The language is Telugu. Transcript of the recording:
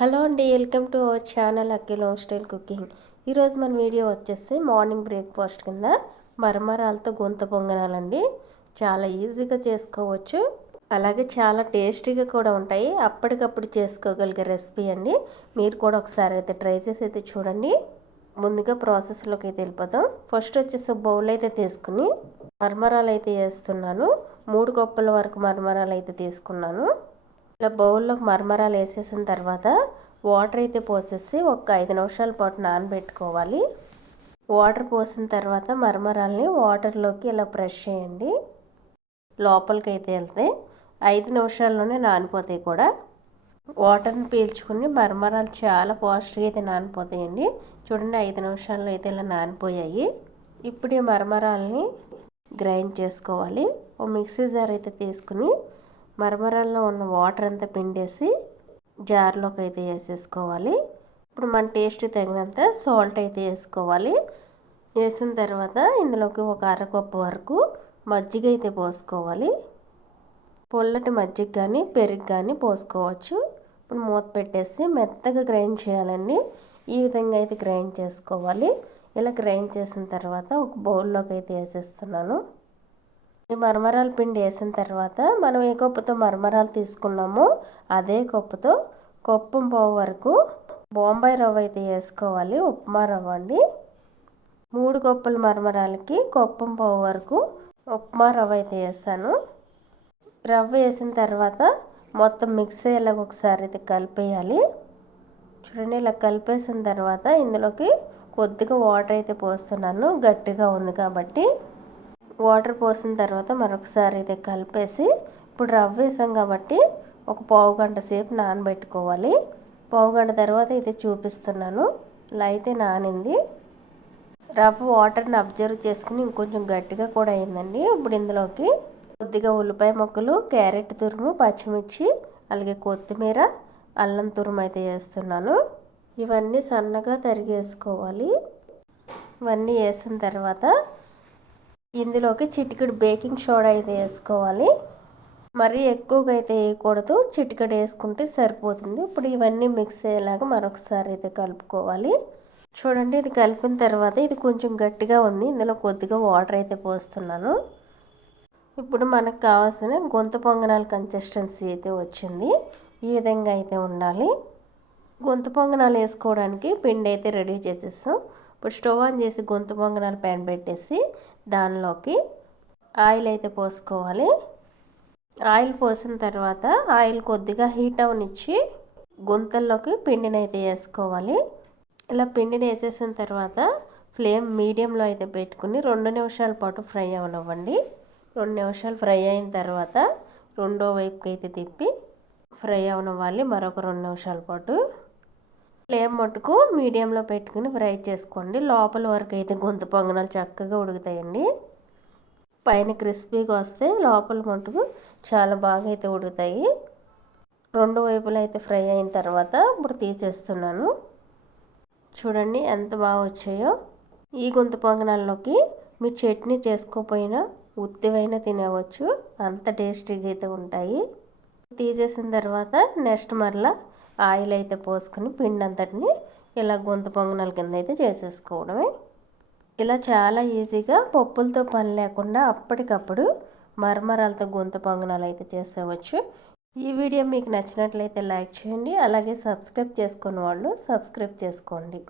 హలో అండి, welcome to our channel Akhil home style cooking. ఈరోజు మన వీడియో వచ్చేసి మార్నింగ్ బ్రేక్ఫాస్ట్ కింద మరమరాలతో గుంత పొంగనాలండి. చాలా ఈజీగా చేసుకోవచ్చు, అలాగే చాలా టేస్టీగా కూడా ఉంటాయి. అప్పటికప్పుడు చేసుకోగలిగే రెసిపీ అండి. మీరు కూడా ఒకసారి అయితే ట్రై చేసి అయితే చూడండి. ముందుగా ప్రాసెస్లోకి అయితే వెళ్ళిపోతాం. ఫస్ట్ వచ్చేసి బౌల్ అయితే తీసుకుని మరమరాలు అయితే వేస్తున్నాను. 3 కప్పుల వరకు మరమరాలు అయితే తీసుకున్నాను. ఇలా బౌల్లోకి మరమరాలు వేసేసిన తర్వాత వాటర్ అయితే పోసేసి ఒక 5 నిమిషాల పాటు నానబెట్టుకోవాలి. వాటర్ పోసిన తర్వాత మరమరాల్ని వాటర్లోకి ఇలా ప్రెస్ చేయండి. లోపలికి అయితే వెళ్తే 5 నిమిషాల్లోనే నానిపోతాయి కూడా. వాటర్ని పీల్చుకుని మరమరాలు చాలా ఫాస్ట్గా అయితే నానిపోతాయండి. చూడండి, 5 నిమిషాల్లో అయితే ఇలా నానిపోయాయి. ఇప్పుడు ఈ మరమరాల్ని గ్రైండ్ చేసుకోవాలి. ఓ మిక్సీ జార్ అయితే తీసుకుని మరమరాల్లో ఉన్న వాటర్ అంతా పిండేసి జార్లోకి అయితే వేసేసుకోవాలి. ఇప్పుడు మన టేస్ట్ తగినంత సాల్ట్ అయితే వేసుకోవాలి. వేసిన తర్వాత ఇందులోకి ఒక అరకప్పు వరకు మజ్జిగ అయితే పోసుకోవాలి. పొల్లటి మజ్జిగ కానీ పెరుగు కానీ పోసుకోవచ్చు. ఇప్పుడు మూత పెట్టేసి మెత్తగా గ్రైండ్ చేయాలండి. ఈ విధంగా అయితే గ్రైండ్ చేసుకోవాలి. ఇలా గ్రైండ్ చేసిన తర్వాత ఒక బౌల్లోకి అయితే వేసేస్తున్నాను. ఈ మరమరాల పిండి వేసిన తర్వాత మనం ఏ కప్పుతో మరమరాలు తీసుకున్నామో అదే కప్పుతో కప్పు పావు వరకు బొంబాయి రవ్వ అయితే వేసుకోవాలి. ఉప్మా రవ్వ అండి. 3 కప్పుల మరమరాలకి కప్పు పావు వరకు ఉప్మా రవ్వ అయితే వేస్తాను. రవ్వ వేసిన తర్వాత మొత్తం మిక్స్ అయ్యేలాగా ఒకసారి అయితే కలిపేయాలి. చూడండి, ఇలా కలిపేసిన తర్వాత ఇందులోకి కొద్దిగా వాటర్ అయితే పోస్తున్నాను. గట్టిగా ఉంది కాబట్టి వాటర్ పోసిన తర్వాత మరొకసారి అయితే కలిపేసి ఇప్పుడు రవ్వ వేసాం కాబట్టి ఒక పావు గంట సేపు నానబెట్టుకోవాలి. పావు గంట తర్వాత అయితే చూపిస్తున్నాను. ఇలా అయితే నానింది. రవ్వ వాటర్ని అబ్జర్వ్ చేసుకుని ఇంకొంచెం గట్టిగా కూడా అయిందండి. ఇప్పుడు ఇందులోకి కొద్దిగా ఉల్లిపాయ ముక్కలు, క్యారెట్ తురుము, పచ్చిమిర్చి, అలాగే కొత్తిమీర, అల్లం తురుము అయితే వేస్తున్నాను. ఇవన్నీ సన్నగా తరిగేసుకోవాలి. ఇవన్నీ వేసిన తర్వాత ఇందులోకి చిటికెడు బేకింగ్ సోడా అయితే వేసుకోవాలి. మరీ ఎక్కువగా అయితే వేయకూడదు, చిటికెడు వేసుకుంటే సరిపోతుంది. ఇప్పుడు ఇవన్నీ మిక్స్ అయ్యేలాగా మరొకసారి అయితే కలుపుకోవాలి. చూడండి, ఇది కలిపిన తర్వాత ఇది కొంచెం గట్టిగా ఉంది. ఇందులో కొద్దిగా వాటర్ అయితే పోస్తున్నాను. ఇప్పుడు మనకు కావాల్సిన గుంత పొంగనాల కన్సిస్టెన్సీ అయితే వచ్చింది. ఈ విధంగా అయితే ఉండాలి. గుంత పొంగనాలు వేసుకోవడానికి పిండి అయితే రెడీ చేసేస్తాం. ఇప్పుడు స్టవ్ ఆన్ చేసి గుంత పొంగనాలు ప్యాన్ పెట్టేసి దానిలోకి ఆయిల్ అయితే పోసుకోవాలి. ఆయిల్ పోసిన తర్వాత ఆయిల్ కొద్దిగా హీట్ అవనిచ్చి గుంతల్లోకి పిండిని అయితే వేసుకోవాలి. ఇలా పిండిని వేసేసిన తర్వాత ఫ్లేమ్ మీడియంలో అయితే పెట్టుకుని 2 నిమిషాల పాటు ఫ్రై అవనివ్వండి. 2 నిమిషాలు ఫ్రై అయిన తర్వాత రెండో వైపుకి అయితే తిప్పి ఫ్రై అవనివ్వాలి మరొక 2 నిమిషాల పాటు. ఫ్లేమ్ మట్టుకు మీడియంలో పెట్టుకుని ఫ్రై చేసుకోండి. లోపల వరకు అయితే గుంత పొంగనాలు చక్కగా ఉడుకుతాయండి. పైన క్రిస్పీగా వస్తే లోపల మట్టుకు చాలా బాగా అయితే ఉడుకుతాయి. 2 వైపులా అయితే ఫ్రై అయిన తర్వాత ఇప్పుడు తీసేస్తున్నాను. చూడండి ఎంత బాగా వచ్చాయో. ఈ గుంత పొంగనాల్లోకి మీ చట్నీ చేసుకోకపోయినా ఉత్తివైనా తినవచ్చు, అంత టేస్టీగా అయితే ఉంటాయి. తీసేసిన తర్వాత నెక్స్ట్ మరలా ఆయిల్ అయితే పోసుకొని పిండి అంతటిని ఇలా గుంత పొంగనాల కింద అయితే చేసేసుకోవడమే. ఇలా చాలా ఈజీగా పప్పులతో పని లేకుండా అప్పటికప్పుడు మరమరాలతో గుంత పొంగనాలు అయితే చేసేవచ్చు. ఈ వీడియో మీకు నచ్చినట్లయితే లైక్ చేయండి. అలాగే సబ్స్క్రైబ్ చేసుకున్న వాళ్ళు సబ్స్క్రైబ్ చేసుకోండి.